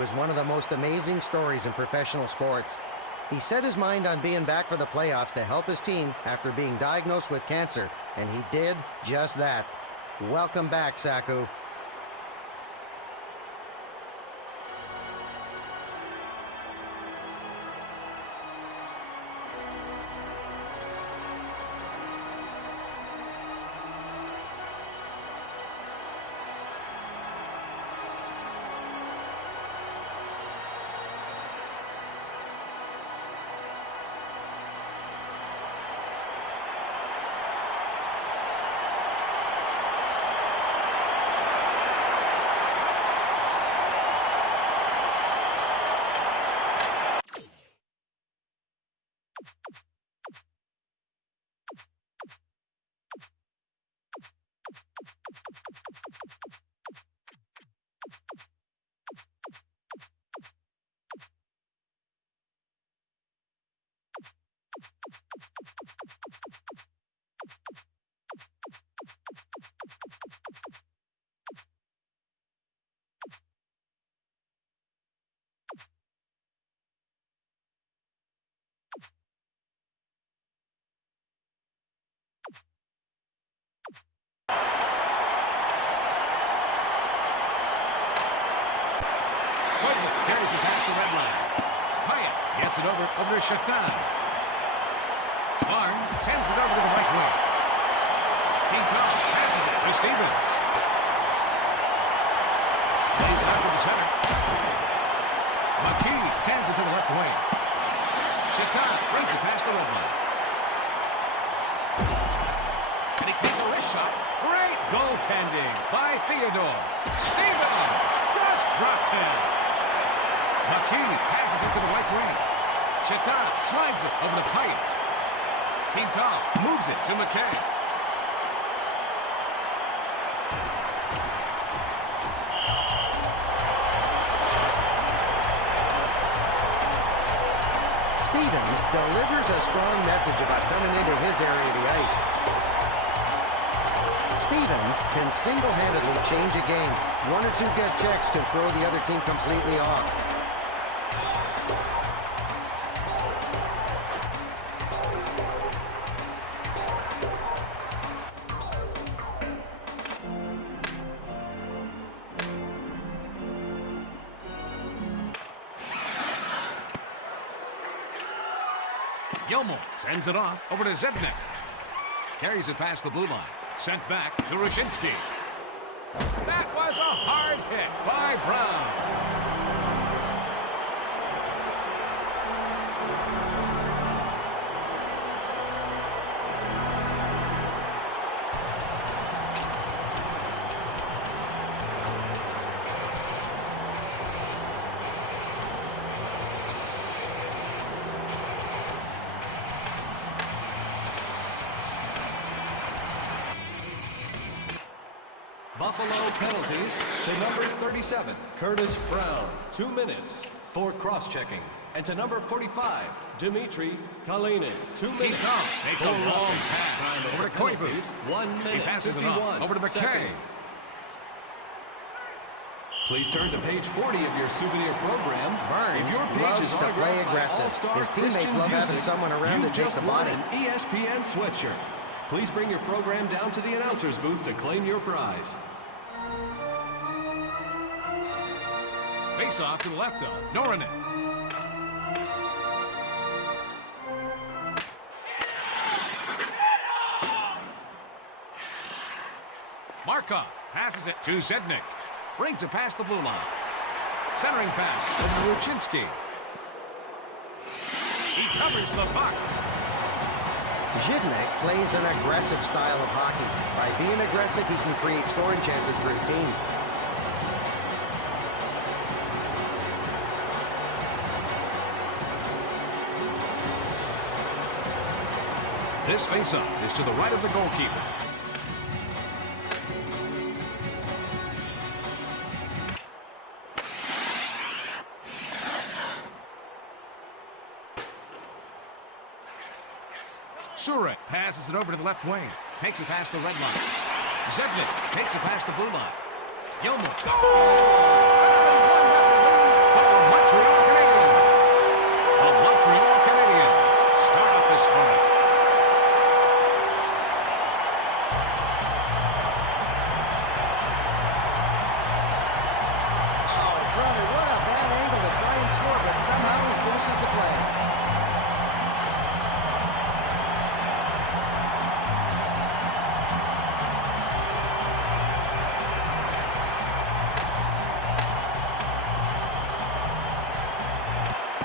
was one of the most amazing stories in professional sports. He set his mind on being back for the playoffs to help his team after being diagnosed with cancer, and he did just that. Welcome back, Saku. Carries it past the red line. Hyatt gets it over to Shatan. Barnes sends it over to the right wing. Quintal passes it to Stevens. Lays it up to the center. McKee sends it to the left wing. Shatan brings it past the red line. And he takes a wrist shot. Great goaltending by Theodore. Stevens just dropped him. McKee passes it to the right wing. Shatan slides it over the Hyatt. Quintal moves it to McKay. Stevens delivers a strong message about coming into his area of the ice. Stevens can single-handedly change a game. One or two good checks can throw the other team completely off. Gilmore sends it off over to Zednik. Carries it past the blue line. Sent back to Rushinsky. That was a hard hit by Brown. Buffalo penalties to number 37, Curtis Brown, 2 minutes for cross-checking. And to number 45, Dmitry Kalinin, 2 minutes. Makes a long pass over to Koivu. 1 minute, he passes 51 it on over to McKay. Seconds. Please turn to page 40 of your souvenir program. Burns if your page loves is to play aggressive. His teammates love having someone around to take the body. An ESPN sweatshirt. Please bring your program down to the announcer's booth to claim your prize. Face off to the left of Noranen. Markov passes it to Zednik. Brings it past the blue line. Centering pass over to Rushinsky. He covers the puck. Zednik plays an aggressive style of hockey. By being aggressive, he can create scoring chances for his team. This face-up is to the right of the goalkeeper. Surek passes it over to the left wing. Takes it past the red line. Zednik takes it past the blue line. Gilmore. Goal!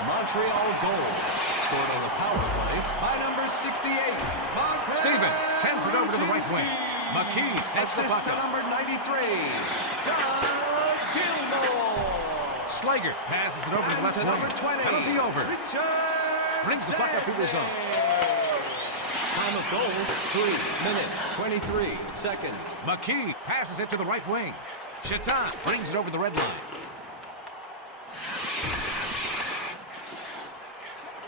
Montreal goal. Scored on the power play by number 68. Steven sends it over to the right wing. McKee has the Assist puck to up. number 93. Gilmore. Slager passes it over to the And left to wing. number 20. Penalty over. Richard Brings the puck up through the zone. Time of goal, 3 minutes, 23 seconds. McKee passes it to the right wing. Chaton brings it over the red line.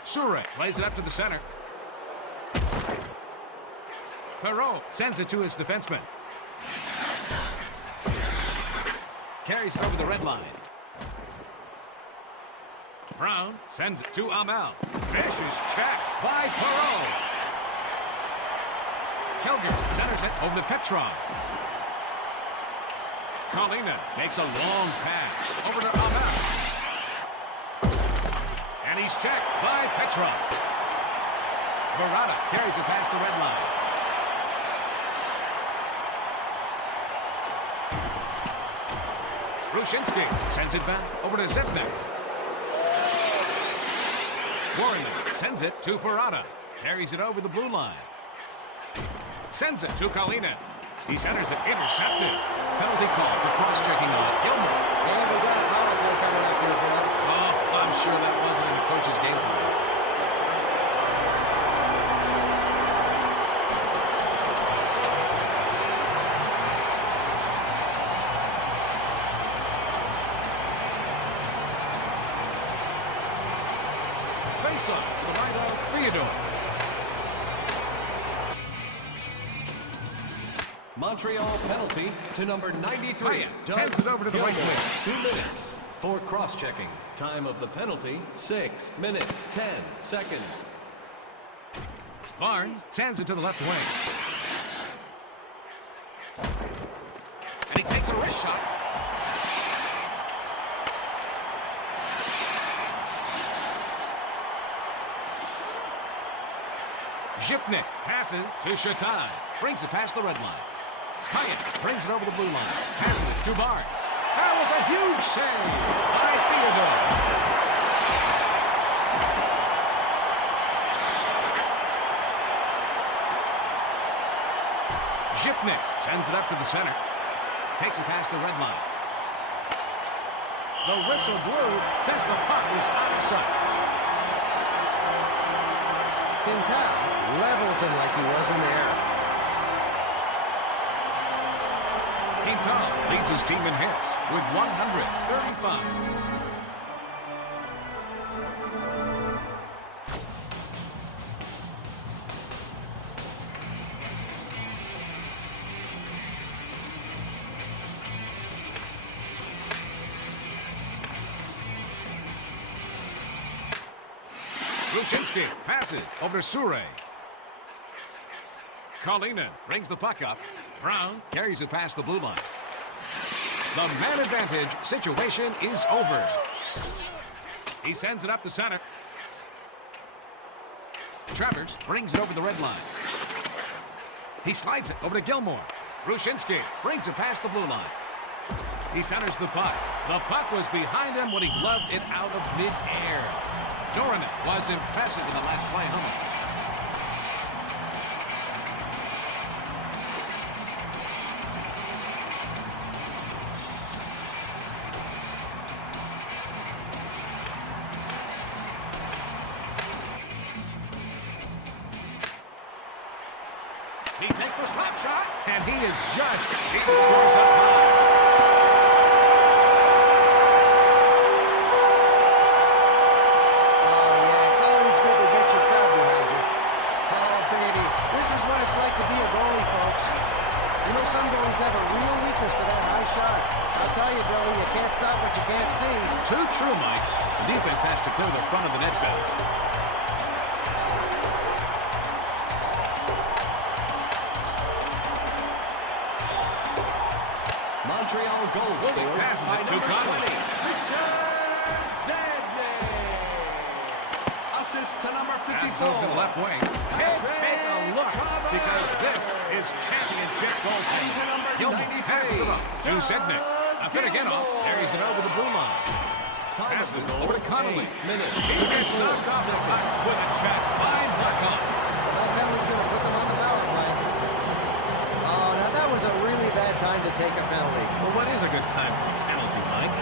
Sure plays it up to the center. Perreault sends it to his defenseman. Carries it over the red line. Brown sends it to Amel. Vicious check by Perreault. Kilgore centers it over to Petrov. Kalina makes a long pass over to Amel. And he's checked by Petrov. Barada carries it past the red line. Rushinsky sends it back over to Zepnik. Warrior sends it to Ferrata. Carries it over the blue line. Sends it to Kalina. He centers it, intercepted. Penalty call for cross-checking on it. Gilmore. And we got a power play coming up here, Bill. Oh, I'm sure that wasn't in the coach's game plan. Face-off to the right of Theodore. Montreal penalty to number 93. Payet Doug sends it over to the right Gilmore. wing. 2 minutes for cross-checking. Time of the penalty, 6 minutes, 10 seconds. Barnes sends it to the left wing. And he takes a wrist shot. Zipnik passes to Chaton. Brings it past the red line. Payet brings it over the blue line. Passes it to Barnes. That was a huge save by Theodore. Zipnik sends it up to the center. Takes it past the red line. The whistle blew since the puck was out of sight. Quintal levels him like he was in the air. Quintal leads his team in hits with 135. Rushinsky passes over to Sure. Kalinin brings the puck up. Brown carries it past the blue line. The man advantage situation is over. He sends it up the center. Travers brings it over the red line. He slides it over to Gilmore. Rushinsky brings it past the blue line. He centers the puck. The puck was behind him when he gloved it out of midair. Doran was impressive in the last play, Hummel. He takes the slap shot, and he is just, he scores up high. Have a real weakness for that high shot. I'll tell you, Billy, you can't stop what you can't see. Too true, Mike. The defense has to clear the front of the net better. Montreal goal scorer passes by it to number Connolly. 20, Richard Zadney. Assist to number 54. Pass over to the left wing. Let's take a look, because this is championship goaltending. And to number Gilmore 93, passes it up to Sednick. A Finneganov carries it over the blue line. Time of Passes the goal, over to Connolly. 8 minutes. He gets knocked off the puck with a check by Markov. That penalty's going to put them on the power play. Oh, now that was a really bad time to take a penalty. Well, what is a good time for a penalty, Mike?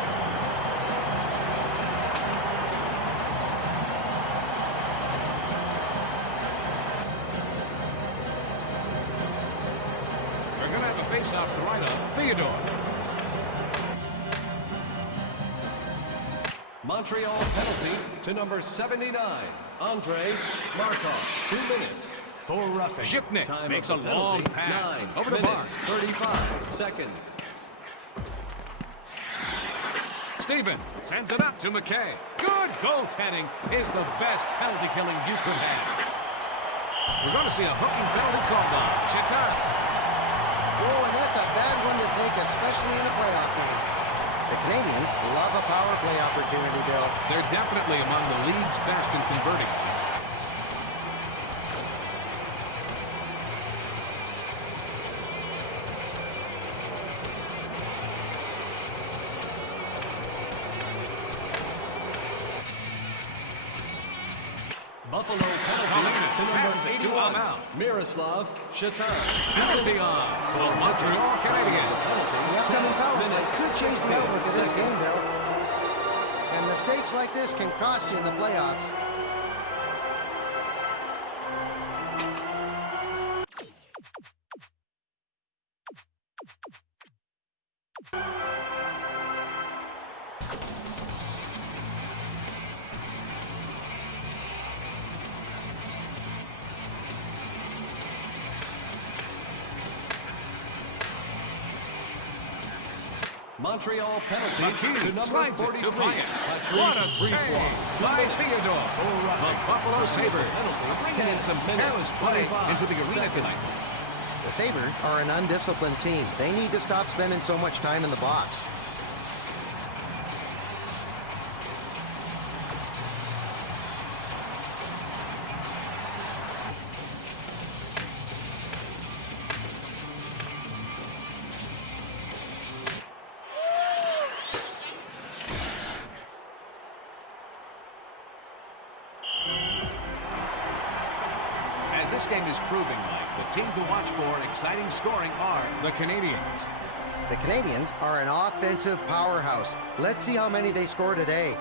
We're going to have a face-off to right of Theodore. Montreal penalty to number 79, Andre Markov. 2 minutes for roughing. Shipnick Time makes of a the long penalty, pass 9 over the minutes, bar. 35 seconds. Stevens sends it up to McKay. Good goaltending is the best penalty killing you could have. We're going to see a hooking penalty called on. Chetan. Oh, and that's a bad one to take, especially in a playoff game. The Canadiens love a power play opportunity, Bill. They're definitely among the league's best in converting. Buffalo penalty to Passes number it to 81, Amel. Miroslav Shatan. Penalty on for the Montreal Canadiens. The upcoming power play could change the outlook of this game, Bill. And mistakes like this can cost you in the playoffs. Montreal penalty McKee to number slides it 43. to Bryant. What a save by Theodore. The Buffalo Sabres bringing in some careless play into the arena tonight. The Sabres are an undisciplined team. They need to stop spending so much time in the box. As this game is proving, Mike, the team to watch for exciting scoring are the Canadiens. The Canadiens are an offensive powerhouse. Let's see how many they score today.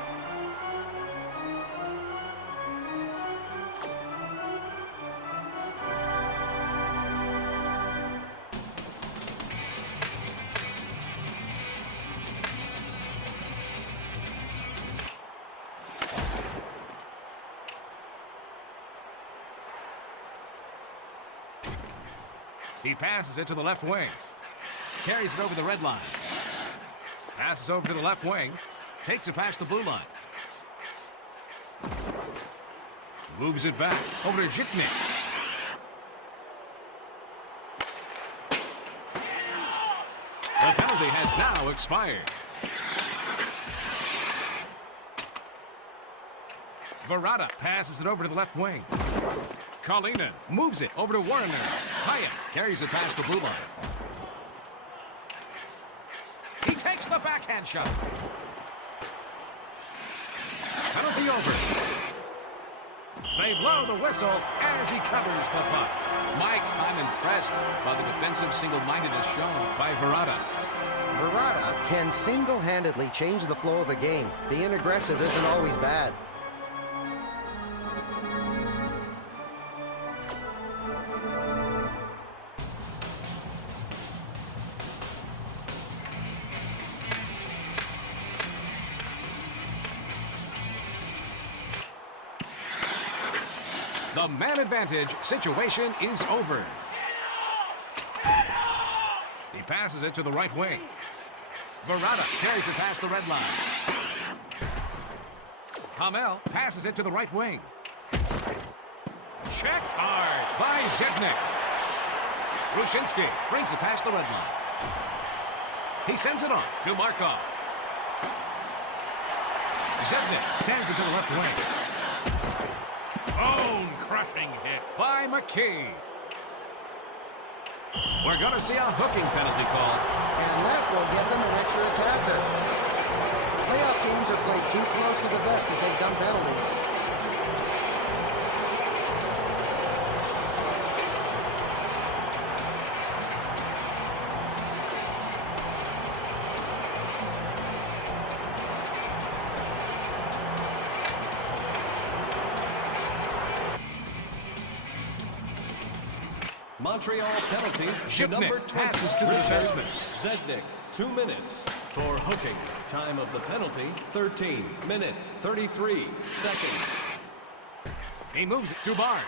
He passes it to the left wing. Carries it over the red line. Passes over to the left wing. Takes it past the blue line. Moves it back over to Zhiknik. The penalty has now expired. Verada passes it over to the left wing. Kalinin moves it over to Warner. Hyatt carries it past the blue line. He takes the backhand shot. Penalty over. They blow the whistle as he covers the puck. Mike, I'm impressed by the defensive single-mindedness shown by Verada. Verada can single-handedly change the flow of a game. Being aggressive isn't always bad. The man advantage situation is over. He passes it to the right wing. Verada carries it past the red line. Hamel passes it to the right wing. Checked hard by Zhiknik. Rushinsky brings it past the red line. He sends it on to Markov. Zhiknik sends it to the left wing. Bone-crushing hit by McKee. We're going to see a hooking penalty call. And that will give them an extra attacker. Playoff games are played too close to the vest to take dumb penalties. Montreal penalty to Shipnick number 20. passes to the defenseman. Zednik, 2 minutes. For hooking, time of the penalty, 13 minutes, 33 seconds. He moves it to Barnes.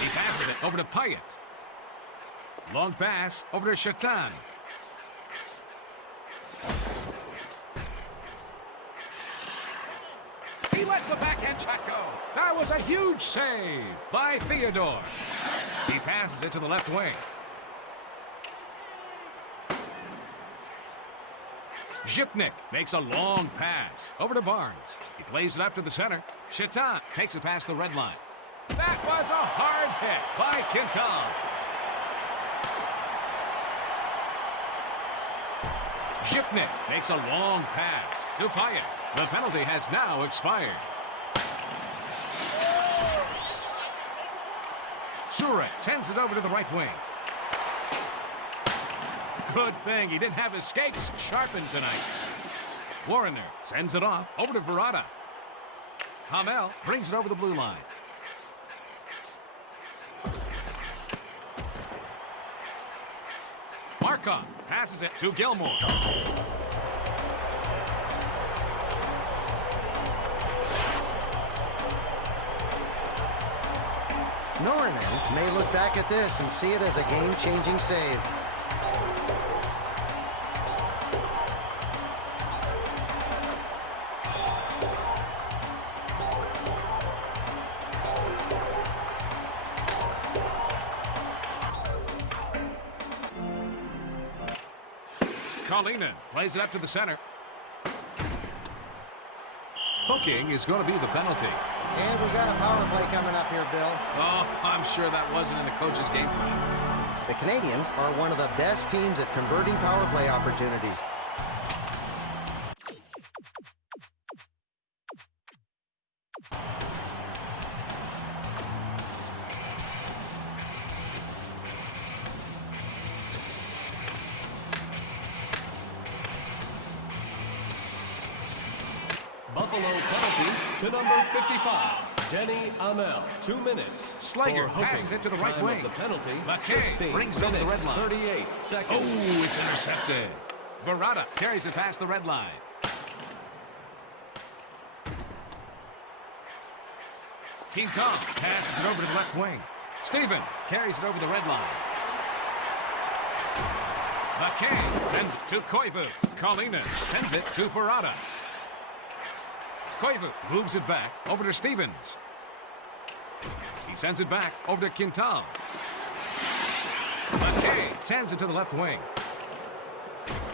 He passes it over to Pyatt. Long pass over to Chatan. He lets the backhand shot go. That was a huge save by Theodore. He passes it to the left wing. Zipnik makes a long pass over to Barnes. He plays it up to the center. Chatan takes it past the red line. That was a hard hit by Quintal. Zipnik makes a long pass to Pyatt. The penalty has now expired. Surek sends it over to the right wing. Good thing he didn't have his skates sharpened tonight. Warrener sends it off over to Verrata. Hamel brings it over the blue line. Markov passes it to Gilmore. Norman may look back at this and see it as a game-changing save. Kalinin plays it up to the center. Hooking is going to be the penalty. And we've got a power play coming up here, Bill. Oh, I'm sure that wasn't in the coach's game plan. The Canadiens are one of the best teams at converting power play opportunities. Buffalo penalty to number 55, Denny Amel, 2 minutes. Slager For hooking, passes it to the right time wing. of the penalty, McKay 16 brings it over the minutes, red line. 38 seconds. Oh, it's intercepted. Verrata carries it past the red line. Quintal passes it over to the left wing. Stevens carries it over the red line. McKay sends it to Koivu. Kalinin sends it to Verrata. Koivu moves it back over to Stevens. He sends it back over to Quintal. McKay sends it to the left wing.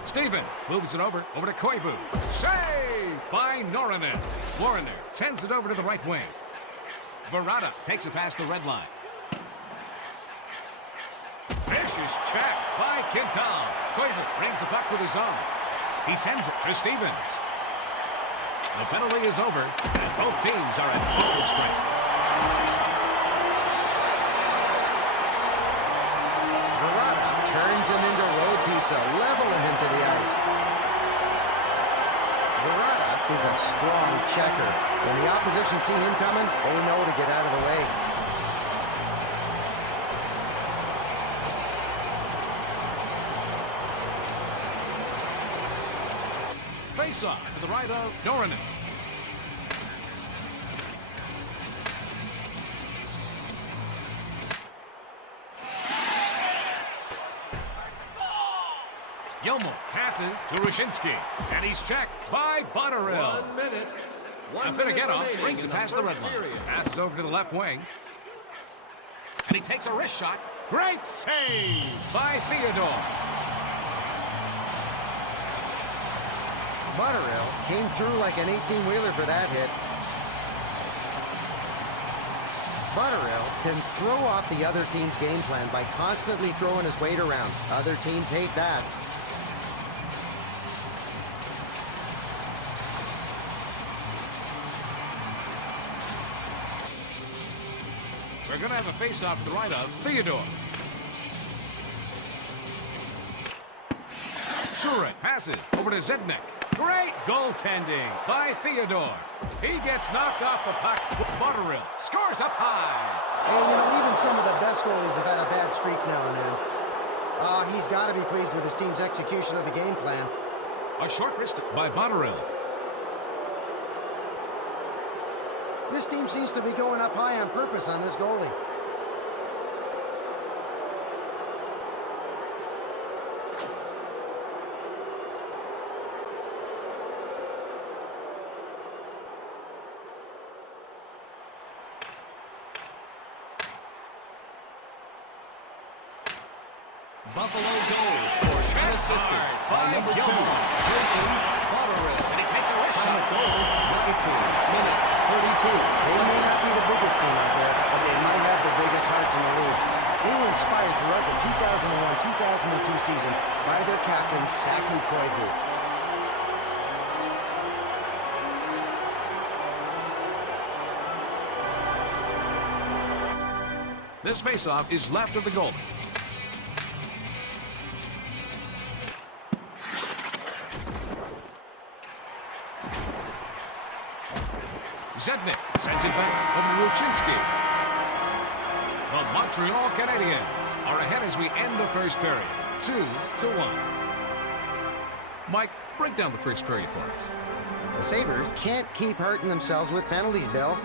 Stevens moves it over to Koivu. Save by Norinen. Warrener sends it over to the right wing. Verrata takes it past the red line. Vicious check by Quintal. Koivu brings the puck to the zone. He sends it to Stevens. The penalty is over, and both teams are at full strength. Verrata turns him into road pizza, leveling him to the ice. Verrata is a strong checker. When the opposition see him coming, they know to get out of the way. Face-off to the right of Norinen. Gilmore passes to Rushinsky, and he's checked by Botterill. 1 minute. Now Finneganov brings it past the red line. Passes over to the left wing. And he takes a wrist shot. Great save by Theodore. Botterill came through like an 18-wheeler for that hit. Butterill can throw off the other team's game plan by constantly throwing his weight around. Other teams hate that. We're going to have a face-off to the right of Theodore. Shure passes over to Zednik. Great goaltending by Theodore. He gets knocked off the puck. Butterill scores up high. Hey, you know, even some of the best goalies have had a bad streak now and then. He's got to be pleased with his team's execution of the game plan. A short wrist by Butterill. This team seems to be going up high on purpose on this goalie. Buffalo goal scored and assisted by number 2, Jason Butterill. And he takes a wrist Time shot. of goal, 19 minutes, 32. They may not be the biggest team out there, but they might have the biggest hearts in the league. They were inspired throughout the 2001-2002 season by their captain, Saku Koivu. This faceoff is left of the goal. Zednik sends it back over to Ruchinski. The Montreal Canadiens are ahead as we end the first period, 2-1. Mike, break down the first period for us. The Sabres can't keep hurting themselves with penalties, Bill.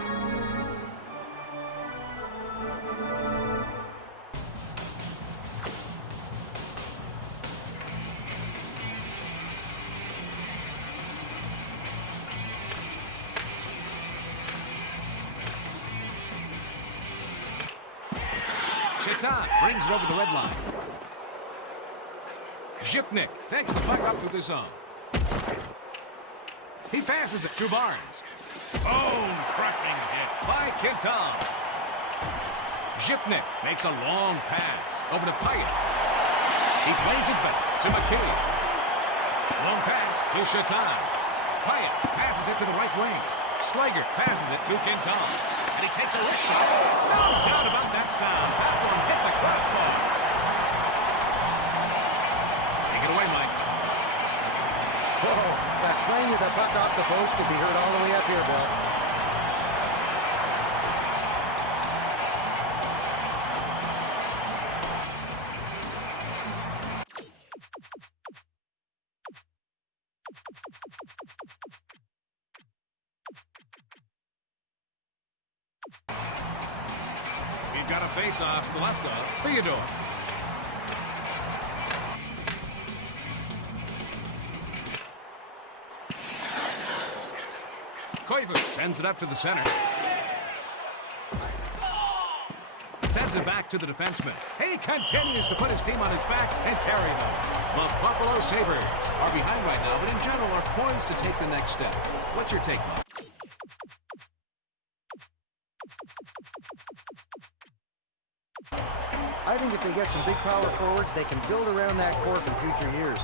Chetan brings it over the red line. Zhipnik takes the puck up through the zone. He passes it to Barnes. Bone-crushing hit by Quinton. Zhipnik makes a long pass over to Pyatt. He plays it back to McKinney. Long pass to Chetan. Pyatt passes it to the right wing. Slager passes it to Quinton. And he takes a wrist shot. No doubt about that sound. That one hit the crossbar. Take it away, Mike. Whoa, that plane with the puck off the post could be heard all the way up here, Bill. We've got a face-off to the left of Theodore. Koivu sends it up to the center. Sends it back to the defenseman. He continues to put his team on his back and carry them. The Buffalo Sabres are behind right now, but in general are poised to take the next step. What's your take, Mike? I think if they get some big power forwards, they can build around that core for future years.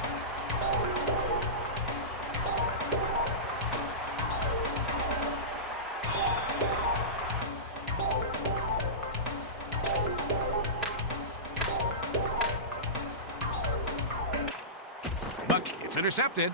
Buck, it's intercepted.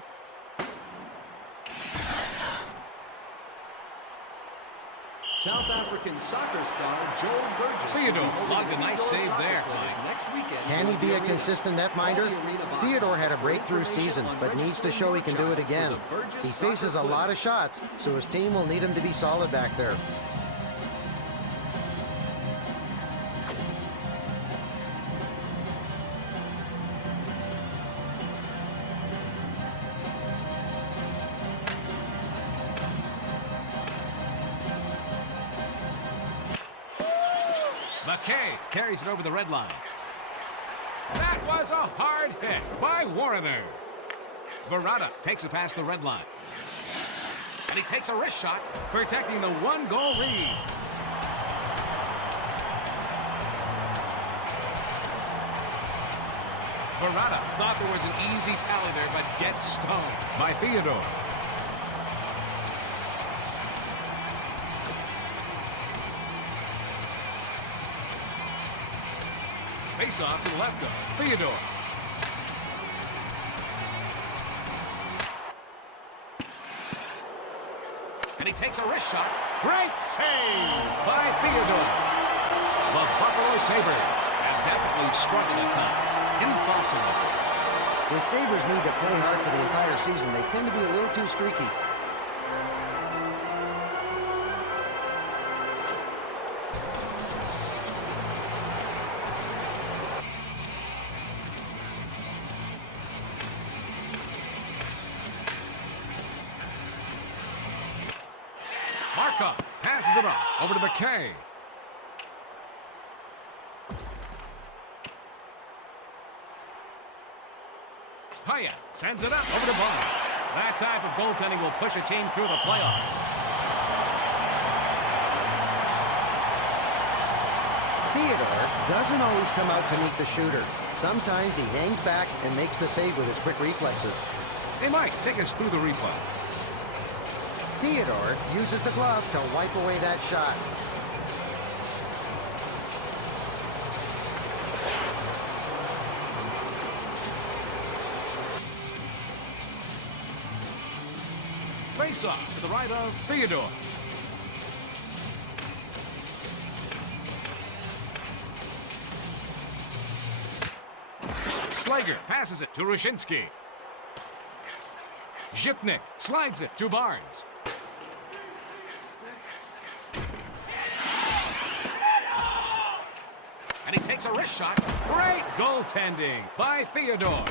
South African soccer star Joel Burgess. Theodore logged a nice save there, Mike. Next weekend. Can he be a consistent netminder? Theodore had a breakthrough season, but needs to show he can do it again. He faces a lot of shots, so his team will need him to be solid back there. McKay carries it over the red line. That was a hard hit by Warner. Verada takes it past the red line. And he takes a wrist shot, protecting the one-goal lead. Verrata thought there was an easy tally there, but gets stoned by Theodore. Face off to the left of Theodore. And he takes a wrist shot. Great save by Theodore. The Buffalo Sabres have definitely struggled at times. Any thoughts on that? The Sabres need to play hard for the entire season. They tend to be a little too streaky. Markov passes it off over to McKay. Paya sends it up over to Barnes. That type of goaltending will push a team through the playoffs. Theodore doesn't always come out to meet the shooter. Sometimes he hangs back and makes the save with his quick reflexes. Hey, Mike, take us through the replay. Theodore uses the glove to wipe away that shot. Face off to the right of Theodore. Slager passes it to Rushinsky. Zhipnik slides it to Barnes. And he takes a wrist shot. Great goaltending by Theodore.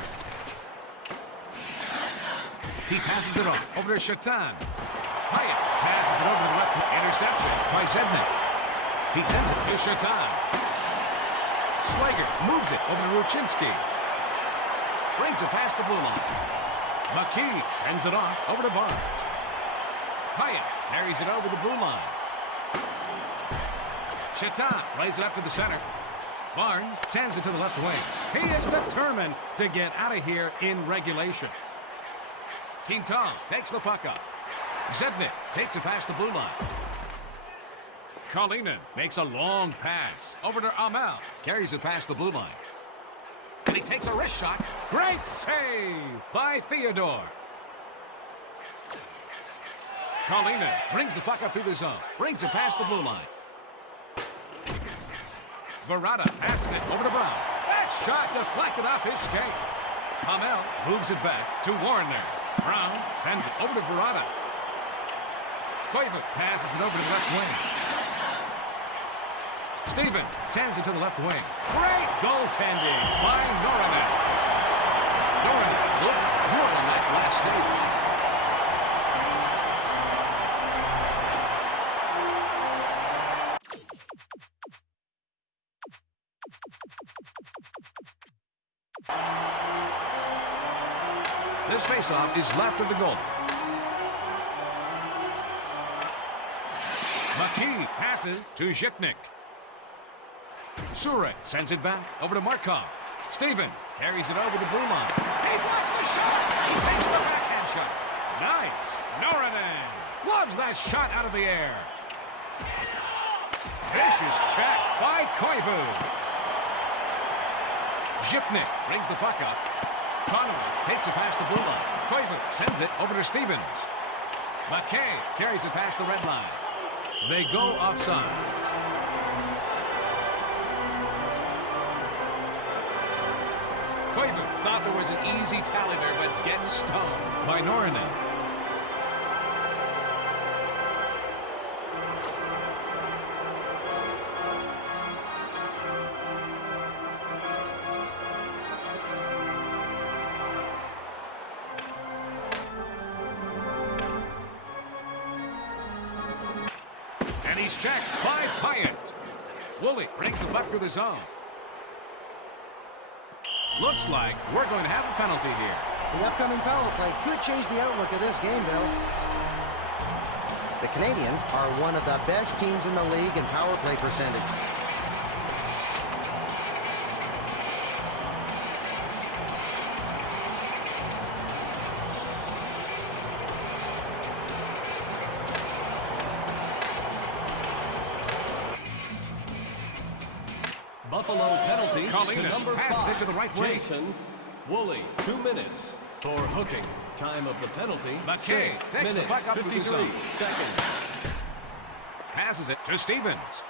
He passes it off over to Shatan. Pyatt passes it over to the left. Interception by Zednik. He sends it to Shatan. Slager moves it over to Ruchinski. Brings it past the blue line. McKee sends it off over to Barnes. Pyatt carries it over the blue line. Shatan plays it up to the center. Barnes sends it to the left wing. He is determined to get out of here in regulation. Quintal takes the puck up. Zednik takes it past the blue line. Kalinin makes a long pass over to Amel. Carries it past the blue line. And he takes a wrist shot. Great save by Theodore. Kalinin brings the puck up through the zone. Brings it past the blue line. Verrata passes it over to Brown. That shot deflected off his skate. Amel moves it back to Warner. Brown sends it over to Verrata. Koivu passes it over to the left wing. Steven sends it to the left wing. Great goaltending by Noranek. Noranek looked good on that last save. This faceoff is left of the goal. McKee passes to Zhipnik. Sure sends it back over to Markov. Stevens carries it over the blue line. He blocks the shot. He takes the backhand shot. Nice. Noranen loves that shot out of the air. Vicious check by Koivu. Zhipnik brings the puck up. Connolly takes it past the blue line. Koivu sends it over to Stevens. McKay carries it past the red line. They go offsides. Koivu thought there was an easy tally there, but gets stoned by Noranen. And he's checked by Pyatt. Woolley brings the puck through the zone. Looks like we're going to have a penalty here. The upcoming power play could change the outlook of this game, Bill. The Canadiens are one of the best teams in the league in power play percentage. Buffalo penalty to Colina number passes 5, it to the right wing. Jason Woolley. 2 minutes for hooking. Time of the penalty, McKay 6 takes the minutes, puck up to the 53 zone. seconds. Passes it to Stevens.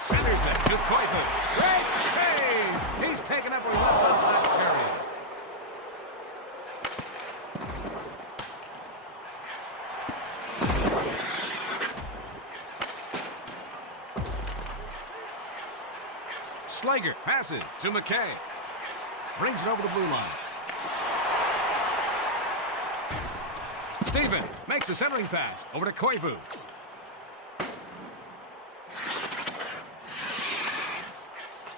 Centers it to Koivu. Great save! He's taken up where he left off last period. Slager passes to McKay. Brings it over the blue line. Stevens makes a centering pass over to Koivu.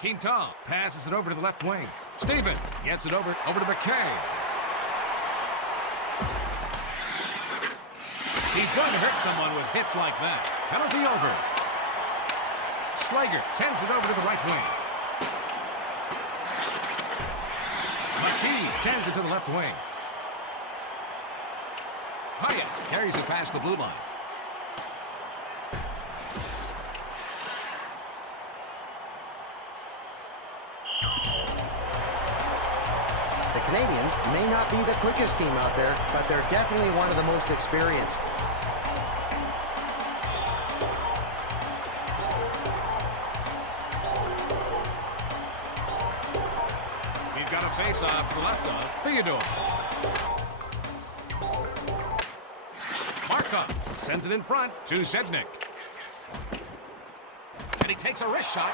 Quintal passes it over to the left wing. Stevens gets it over to McKay. He's going to hurt someone with hits like that. Penalty over. Slager sends it over to the right wing. McKee sends it to the left wing. Hyatt carries it past the blue line. The Canadians may not be the quickest team out there, but they're definitely one of the most experienced. We've got a face-off to the left of Theodore. Markov sends it in front to Zednik. And he takes a wrist shot.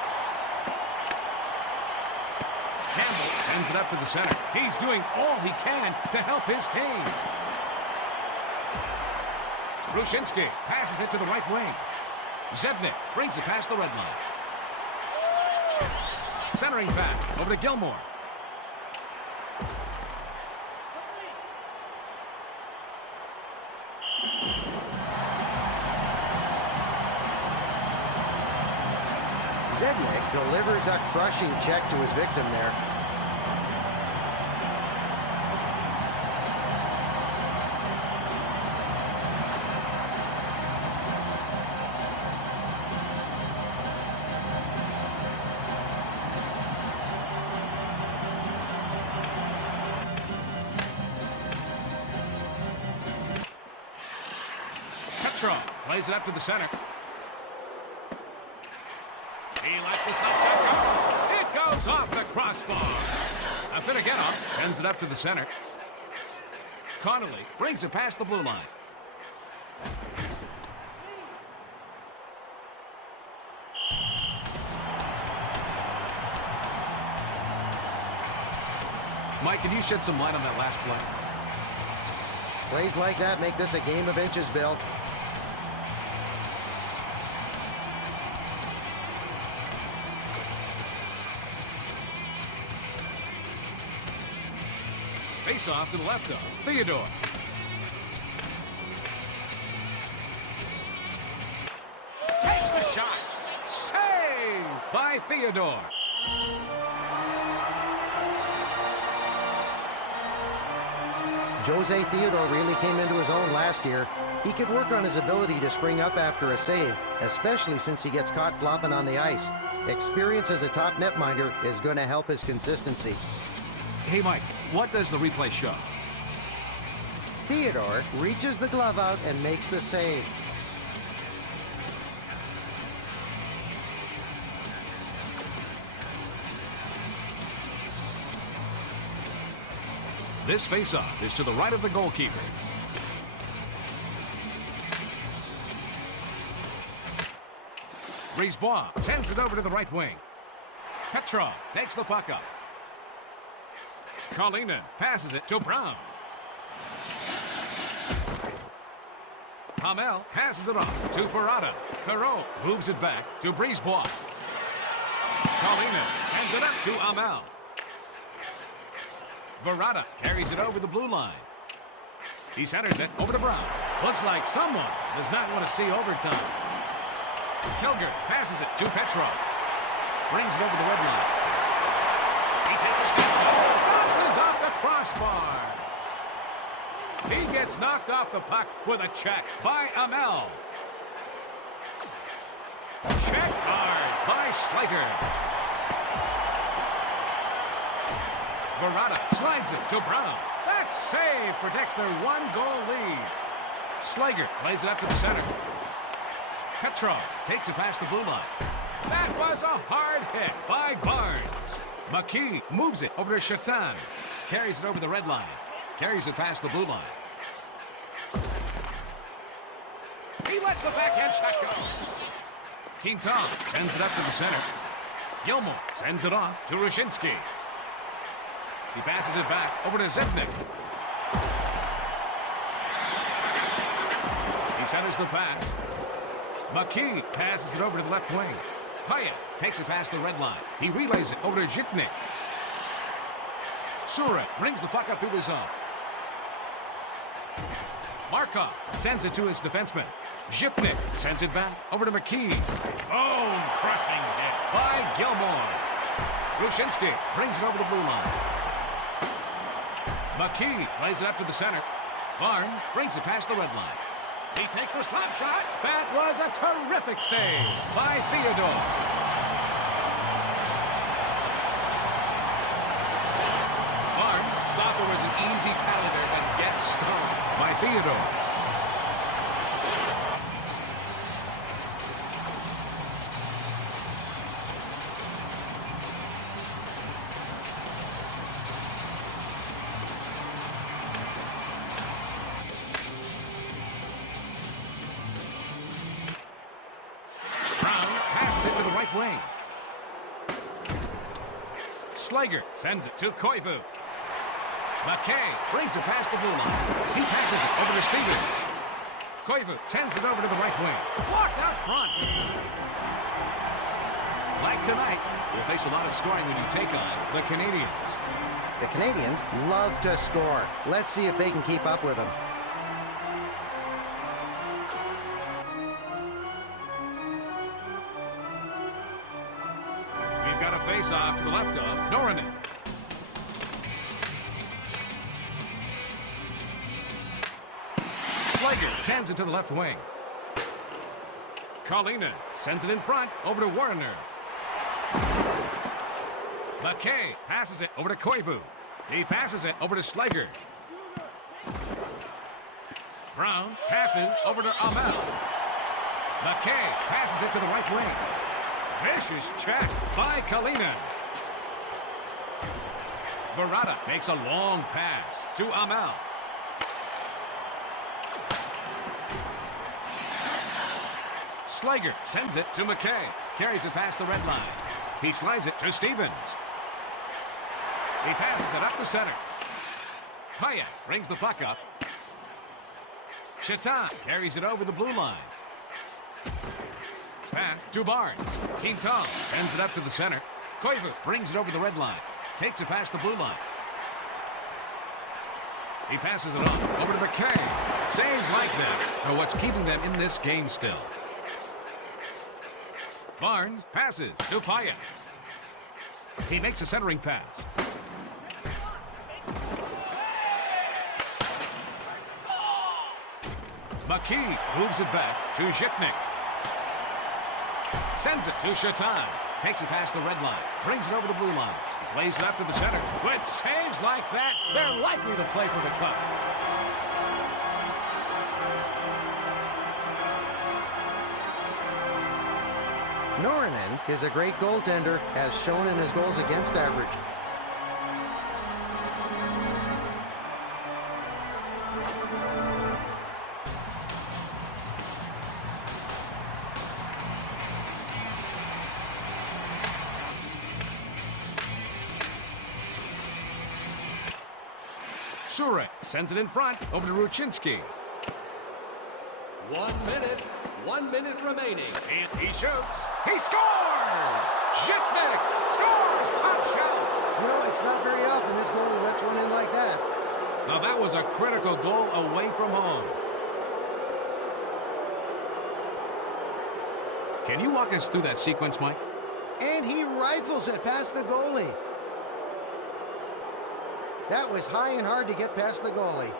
Campbell sends it up to the center. He's doing all he can to help his team. Brushinski passes it to the right wing. Zednik brings it past the red line. Centering back over to Gilmore. Zednik delivers a crushing check to his victim there. Petrov plays it up to the center. He lets the slap shot go. It goes off the crossbar. Afinogenov sends it up to the center. Connolly brings it past the blue line. Mike, can you shed some light on that last play? Plays like that make this a game of inches, Bill. Face off to the left of Theodore. Takes the shot. Save by Theodore. Jose Theodore really came into his own last year. He could work on his ability to spring up after a save, especially since he gets caught flopping on the ice. Experience as a top netminder is going to help his consistency. Hey, Mike, what does the replay show? Theodore reaches the glove out and makes the save. This faceoff is to the right of the goalkeeper. Brisebois sends it over to the right wing. Petrov takes the puck up. Kalinin passes it to Brown. Hamel passes it off to Ferrata. Perreault moves it back to Brisebois. Kalinin sends it up to Hamel. Verrata carries it over the blue line. He centers it over to Brown. Looks like someone does not want to see overtime. Kilger passes it to Petrov. Brings it over the red line. He takes a step. Bounces off the crossbar. He gets knocked off the puck with a check by Amel. Checked hard by Slager. Barada slides it to Brown. That save protects their one-goal lead. Slager plays it up to the center. Petrov takes it past the blue line. That was a hard hit by Barnes. McKee moves it over to Chatan. Carries it over the red line. Carries it past the blue line. He lets the backhand shot go. Quinton sends it up to the center. Gilmore sends it off to Rushinsky. He passes it back over to Zipnik. He centers the pass. McKee passes it over to the left wing. Pyatt takes it past the red line. He relays it over to Zipnik. Sura brings the puck up through the zone. Markov sends it to his defenseman. Zipnik sends it back over to McKee. Boom! Crushing hit by Gilmore. Rushinsky brings it over the blue line. McKee plays it up to the center. Barnes brings it past the red line. He takes the slap shot. That was a terrific save by Theodore. Barnes thought there was an easy tally there, but gets stung by Theodore. Wing. Slager sends it to Koivu. McKay brings it past the blue line. He passes it over to Stevens. Koivu sends it over to the right wing. Blocked out front. Like tonight, you'll face a lot of scoring when you take on the Canadiens. The Canadiens love to score. Let's see if they can keep up with them. Face-off to the left of Norinen. Slager sends it to the left wing. Kalina sends it in front over to Warner. McKay passes it over to Koivu. He passes it over to Slager. Brown passes over to Amel. McKay passes it to the right wing. Vicious check by Kalina. Barada makes a long pass to Amel. Slager sends it to McKay. Carries it past the red line. He slides it to Stevens. He passes it up the center. Pyatt brings the puck up. Chatan carries it over the blue line. Pass to Barnes. Quinton sends it up to the center. Koivu brings it over the red line. Takes it past the blue line. He passes it on over to McKay. Saves like that are what's keeping them in this game still. Barnes passes to Pyatt. He makes a centering pass. McKee moves it back to Zipnik. Sends it to Chatan. Takes it past the red line. Brings it over the blue line. Plays it up to the center. With saves like that, they're likely to play for the club. Norinen is a great goaltender, as shown in his goals against average. Surek sends it in front over to Ruchinsky. 1 minute remaining. And he shoots. He scores! Zipnik scores! Top shelf! You know, it's not very often this goalie lets one in like that. Now that was a critical goal away from home. Can you walk us through that sequence, Mike? And he rifles it past the goalie. That was high and hard to get past the goalie.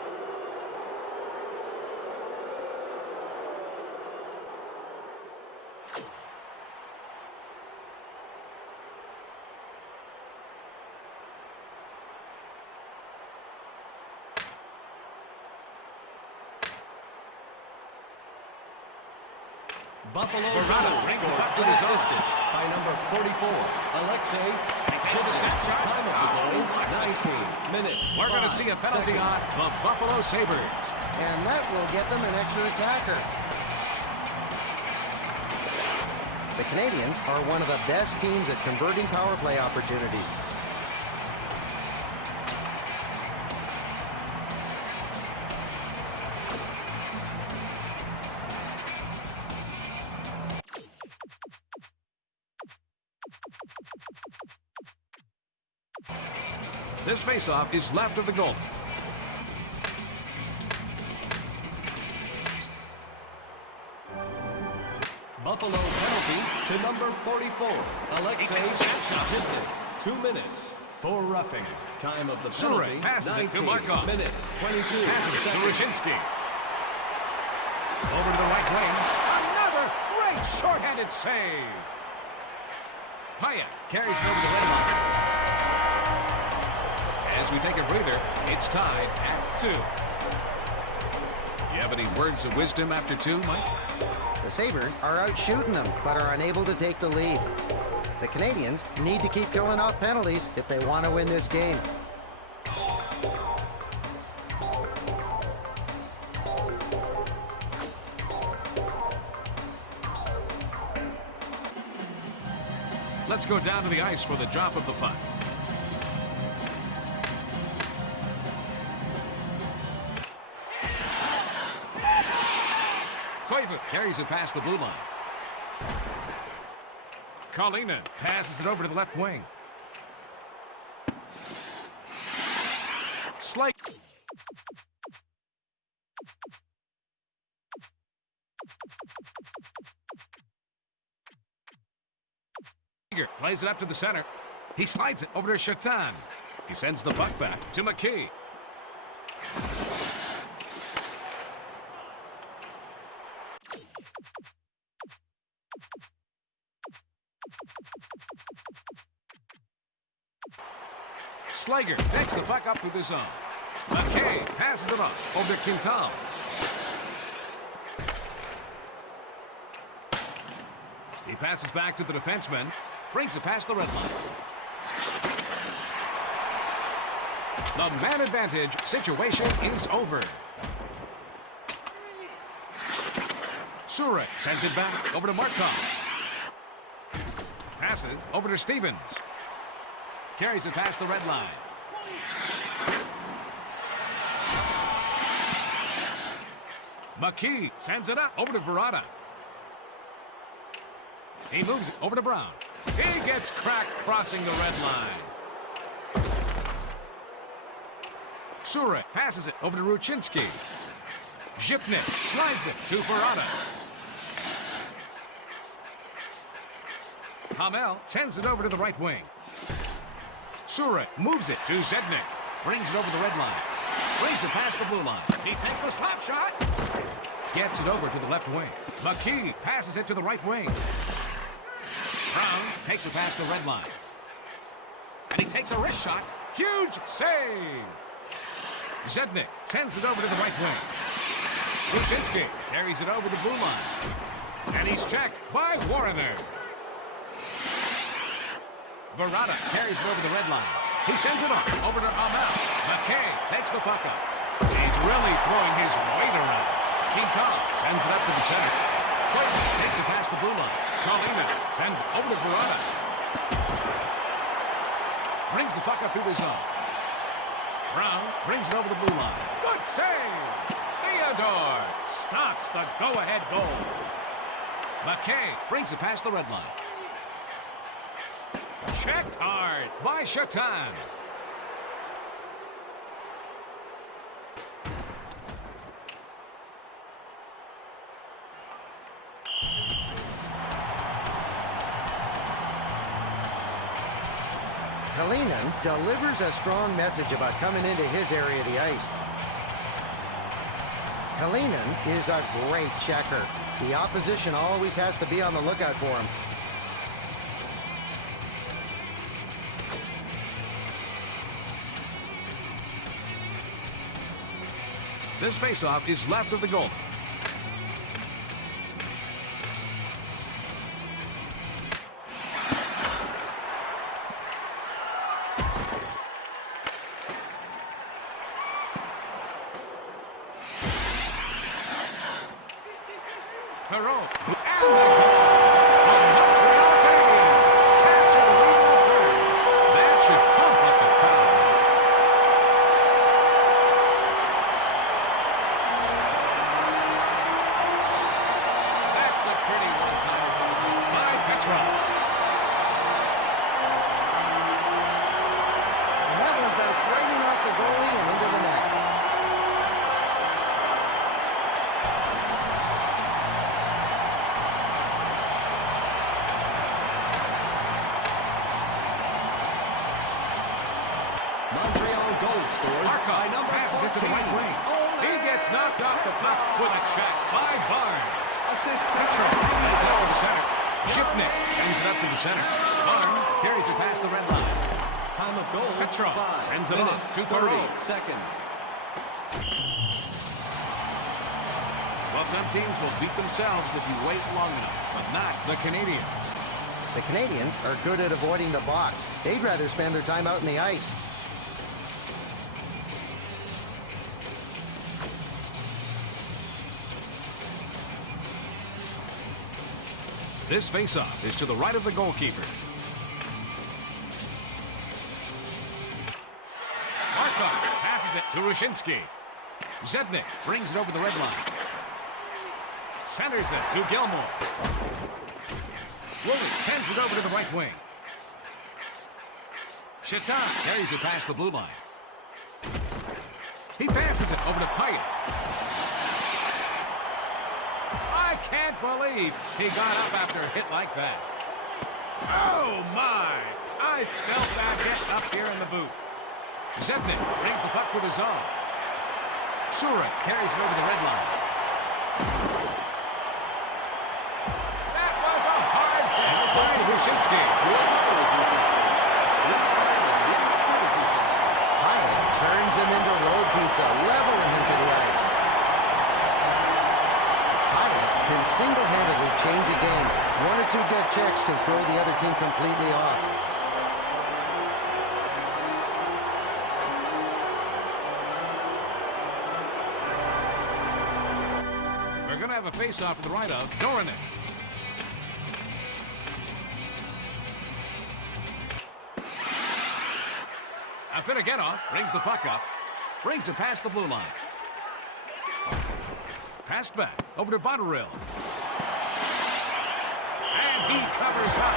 Buffalo Verona goal brings the scored puck to and his own. assisted by number 44, Alexei. He takes the step shot. Time of the Oh, he goal, blocks the 19 minutes. We're going to 5 see a penalty seconds. on the Buffalo Sabres. And that will get them an extra attacker. The Canadiens are one of the best teams at converting power play opportunities. This faceoff is left of the goal. Buffalo penalty to number 44, Alexei. He takes a step shot. 2 minutes for roughing. Time of the Sure, penalty, passes it to 19 Markov. minutes, 22 Passes it to seconds. Rushinsky. Over to the right wing. Another great shorthanded save. Haya carries it over the red line. As we take a breather, it's tied at 2. You have any words of wisdom after 2, Mike? The Sabres are out shooting them, but are unable to take the lead. The Canadiens need to keep killing off penalties if they want to win this game. Let's go down to the ice for the drop of the puck. Koivu carries it past the blue line. Kalinin passes it over to the left wing. Slate. Plays it up to the center. He slides it over to Shatan. He sends the puck back to McKee. Slager takes the puck up through the zone. McKay passes it off over to Quintal. He passes back to the defenseman, brings it past the red line. The man advantage situation is over. Surek sends it back over to Markov. Passes over to Stevens. Carries it past the red line. McKee sends it up over to Verada. He moves it over to Brown. He gets cracked crossing the red line. Surek passes it over to Ruchinski. Zhipnik slides it to Verada. Hamel sends it over to the right wing. Surek moves it to Zednik. Brings it over the red line. Brings it past the blue line. He takes the slap shot. Gets it over to the left wing. McKee passes it to the right wing. Brown takes it past the red line. And he takes a wrist shot. Huge save. Zednik sends it over to the right wing. Rushinsky carries it over the blue line. And he's checked by Warrener. Verada carries it over the red line. He sends it off over to Amel. McKay takes the puck up. He's really throwing his weight around. Quintal sends it up to the center. Clayton takes it past the blue line. Kalina sends it over to Verada. Brings the puck up through the zone. Brown brings it over the blue line. Good save! Theodore stops the go-ahead goal. McKay brings it past the red line. Checked hard by Shatan. Kalinin delivers a strong message about coming into his area of the ice. Kalinin is a great checker. The opposition always has to be on the lookout for him. This faceoff is left of the goal. Perot. And the goal. The Montreal Canadiens capture the lead in the third. That should pump up the crowd. That's a pretty one-timer by Petrov. And that one bounced right in off the goalie and into the net. Montreal goal scored by number Passes it to the 14. right wing. He gets knocked off the puck with a check by Barnes. Assist Petrov lays it up to the center. Shipnick sends it up to the center. Barnes carries it past the red line. Time of goal, Petrov 5 sends it on minutes, to 30 Perot. seconds. Well, some teams will beat themselves if you wait long enough, but not the Canadiens. The Canadians are good at avoiding the box. They'd rather spend their time out in the ice. This faceoff is to the right of the goalkeeper. Markov passes it to Rushinsky. Zednik brings it over the red line. Centers it to Gilmore. Woolley sends it over to the right wing. Chitan carries it past the blue line. He passes it over to Pyatt. I can't believe he got up after a hit like that. Oh, my. I felt that hit up here in the booth. Zednik brings the puck to the zone. Shura carries it over the red line. That was a hard hit by Rushinsky. Pyatt turns him into road pizza, leveling him to the ice. Pyatt can single-handedly change a game. One or two good checks can throw the other team completely off. We're going to have a face-off to the right of Dorinik. Afinogenov brings the puck up, brings it past the blue line. Passed back over to Botterill. And he covers up.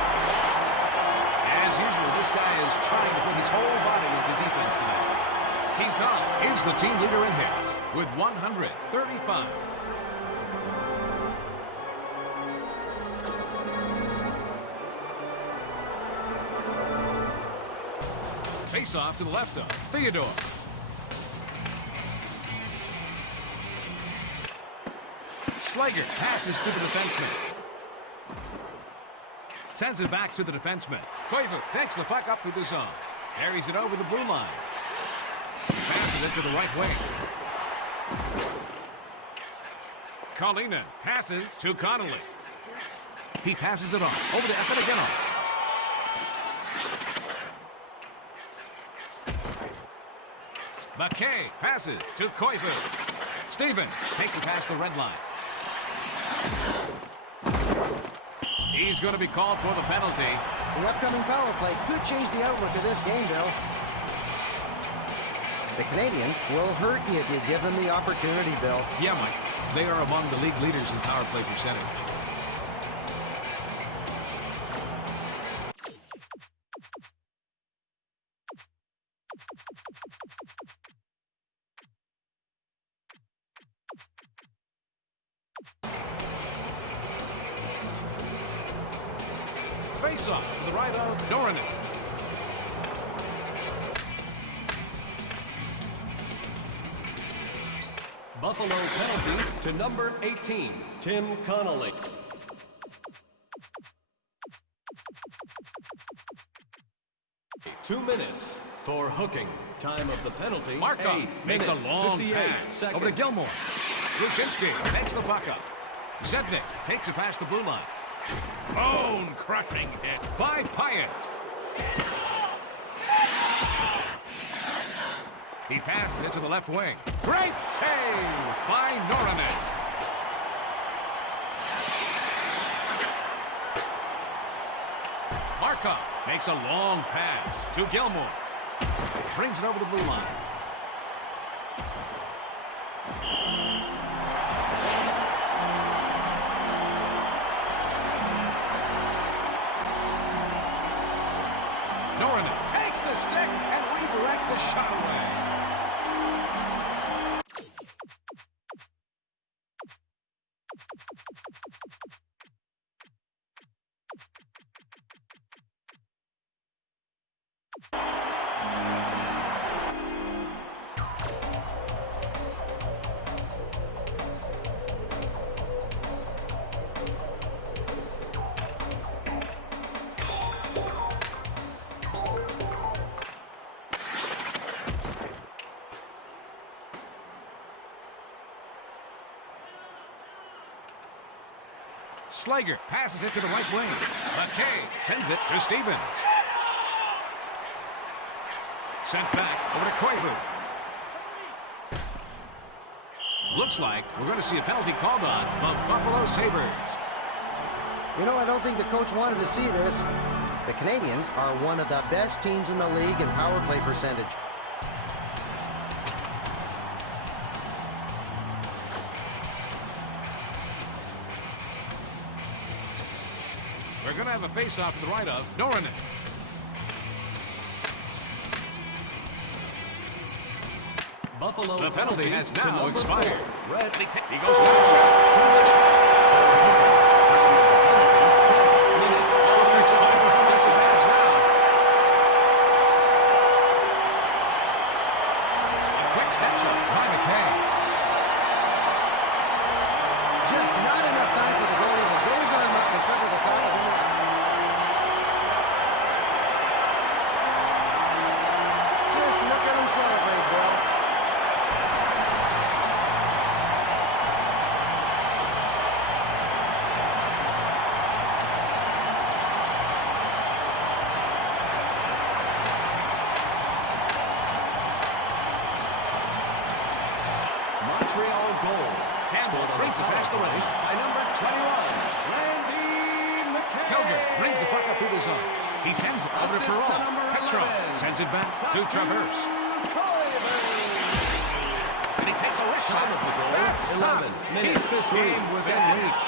As usual, this guy is trying to put his whole body into defense tonight. Quintal is the team leader in hits with 135. Face-off to the left of Theodore. Slager passes to the defenseman. Sends it back to the defenseman. Koivu takes the puck up through the zone. Carries it over the blue line. Passes it to the right wing. Kalinin passes to Connolly. He passes it on over to Afinogenov. McKay passes to Koivu. Stevens takes it past the red line. He's going to be called for the penalty. The upcoming power play could change the outlook of this game, Bill. The Canadiens will hurt you if you give them the opportunity, Bill. Yeah, Mike. They are among the league leaders in power play percentage. Face-off to the right of Dorinik. Buffalo penalty to number 18, Tim Connolly. Two minutes for hooking. Time of the penalty, Markov 8 makes a minutes, long 58 pass seconds. over to Gilmore. Rushinsky takes the puck up. Zednik takes it past the blue line. Bone-crushing hit by Pyatt. He passes it to the left wing. Great save by Noranen. Markov makes a long pass to Gilmore. Brings it over the blue line. Norinen takes the stick and redirects the shot away. Slager passes it to the right wing. McKay sends it to Stevens. Sent back over to Koivu. Looks like we're going to see a penalty called on the Buffalo Sabres. You know, I don't think the coach wanted to see this. The Canadiens are one of the best teams in the league in power play percentage. We're going to have a face-off to the right of Norinen. Buffalo The penalty has now expired. Red. He goes down the shot. A quick snapshot by McKay. Just not enough time for the goalie to get his arm up and cover the top of the net. Just look at him celebrate, Bill. Montreal goal. Campbell brings it past the ring. By number 21, Randy McKay. Kilger brings the puck up through the zone. He sends it over to Assist to Perron. number Petrov 11. sends it back to Traverse. And he takes a wrist shot. Time of the goal, That's 11 minutes, Keeps this 3 game within seconds. reach.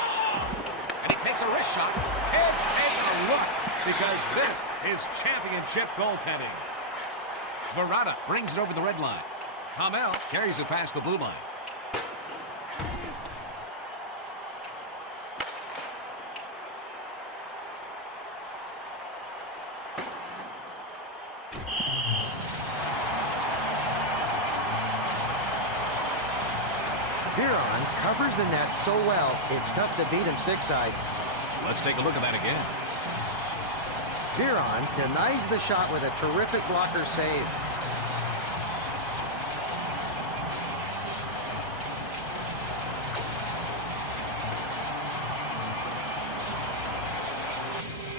And he takes a wrist shot. Kids take a look because this is championship goaltending. Verada brings it over the red line. Hamel carries it past the blue line. Huron covers the net so well, it's tough to beat him stick side. Let's take a look at that again. Huron denies the shot with a terrific blocker save.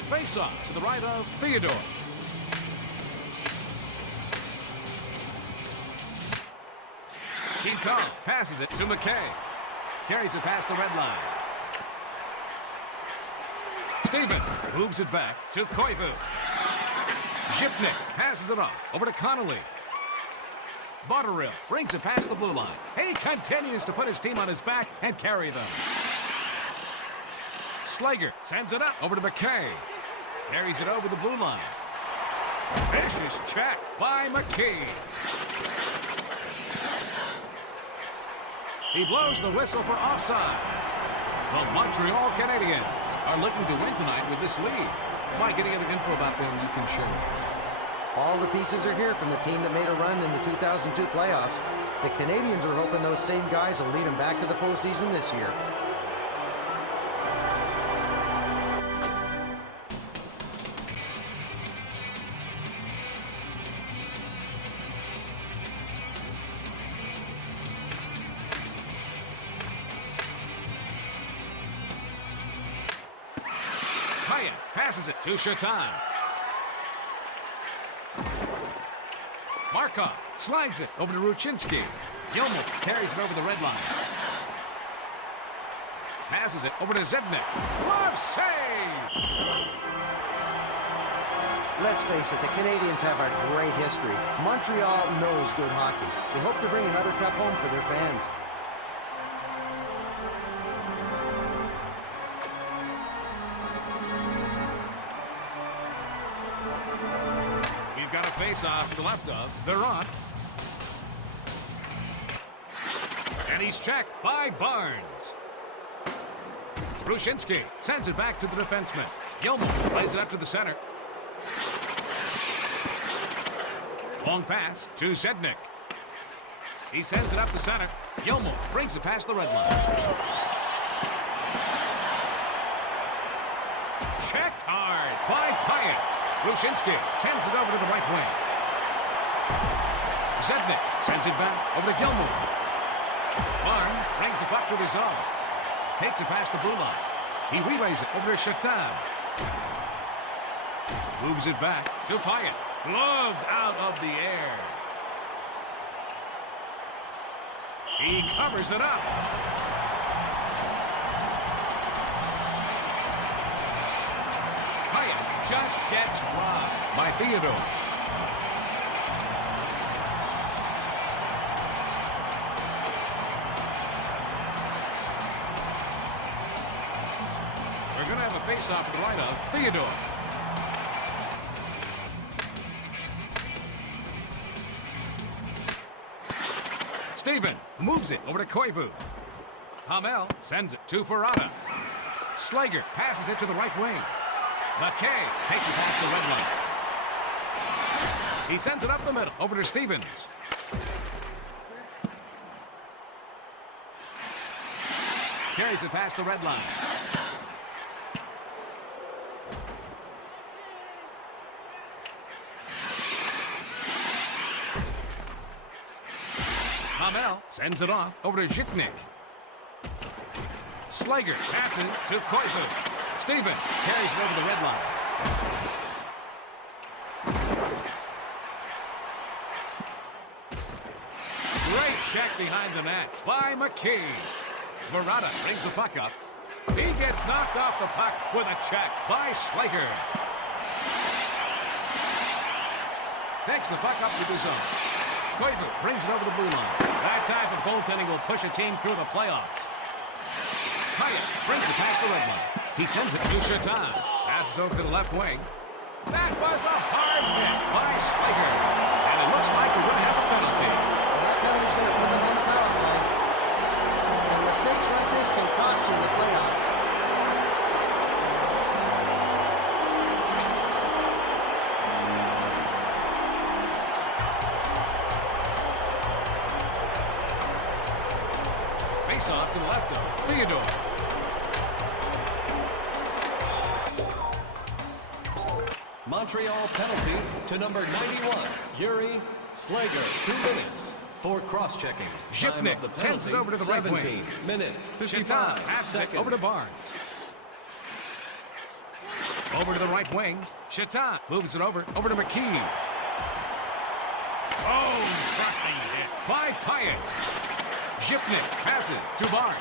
Face-off to the right of Theodore. Quintal passes it to McKay. Carries it past the red line. Stevens moves it back to Koivu. Shipnick passes it off over to Connolly. Botterill brings it past the blue line. He continues to put his team on his back and carry them. Slager sends it up over to McKay. Carries it over the blue line. Vicious check by McKee. He blows the whistle for offside. The Montreal Canadiens are looking to win tonight with this lead. Mike, any other info about them you can share with us? All the pieces are here from the team that made a run in the 2002 playoffs. The Canadiens are hoping those same guys will lead them back to the postseason this year. Hyatt passes it to Shatan. Markov slides it over to Ruchinski. Gilmore carries it over the red line. Passes it over to Zednik. Glove save! Let's face it, the Canadiens have a great history. Montreal knows good hockey. They hope to bring another cup home for their fans. We've got a face-off to the left of Veront. And he's checked by Barnes. Brushinski sends it back to the defenseman. Gilmore plays it up to the center. Long pass to Zednik. He sends it up the center. Gilmore brings it past the red line. Checked hard by Pyatt. Brushinski sends it over to the right wing. Zednik sends it back over to Gilmore. Barnes brings the puck to the zone. Takes it past the blue line. He relays it over to Chatin. Moves it back to Pyatt. Gloved out of the air. He covers it up. Pyatt just gets robbed by Theodore. We're going to have a face-off to the right of Theodore. Stevens moves it over to Koivu. Hamel sends it to Ferrata. Slager passes it to the right wing. McKay takes it past the red line. He sends it up the middle over to Stevens. Carries it past the red line. Hamel sends it off over to Zhiknik. Slager passes to Koivu. Stevens carries it over the red line. Great check behind the net by McKee. Verrata brings the puck up. He gets knocked off the puck with a check by Slager. Takes the puck up to the zone. Koivu brings it over the blue line. That type of goaltending will push a team through the playoffs. Pyatt brings it past the red line. He sends it to Chatin. Passes over to the left wing. That was a hard hit by Slager. And it looks like we're going to have a penalty. Well, that penalty's going to put them on the power play. And mistakes like this can cost you in the playoffs. Face-off to the left of Theodore. Montreal penalty to number 91, Yuri Slager. 2 minutes for cross-checking. Zhiknik sends it over to the right wing. 17 minutes, 55 Chatin passes it seconds. over to Barnes. Over to the right wing. Chatin moves it over to McKee. Oh, crushing hit by Pyatt. Zhiknik passes to Barnes.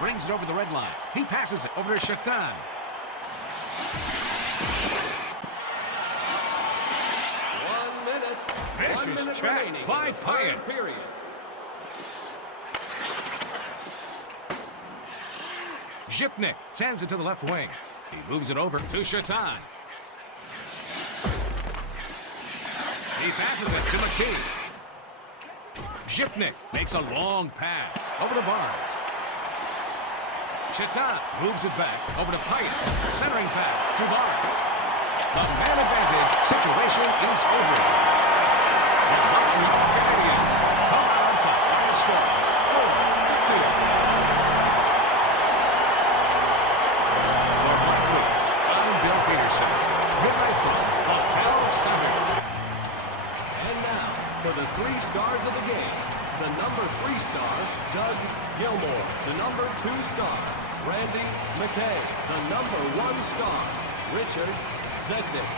Brings it over the red line. He passes it over to Chatin. Vicious check by Pyatt. Period. Zhiknik sends it to the left wing. He moves it over to Chatin. He passes it to McKee. Zhiknik makes a long pass over to Barnes. Chatin moves it back over to Pyatt. Centering back to Barnes. The man advantage situation is over. The Montreal Canadiens come out on top by a score 4-2. For Mike Weeks, I'm Bill Peterson. Good night from the Hell Center. And now, for the 3 stars of the game, the number 3 star, Doug Gilmore. The number 2 star, Randy McKay. The number 1 star, Richard Zednik.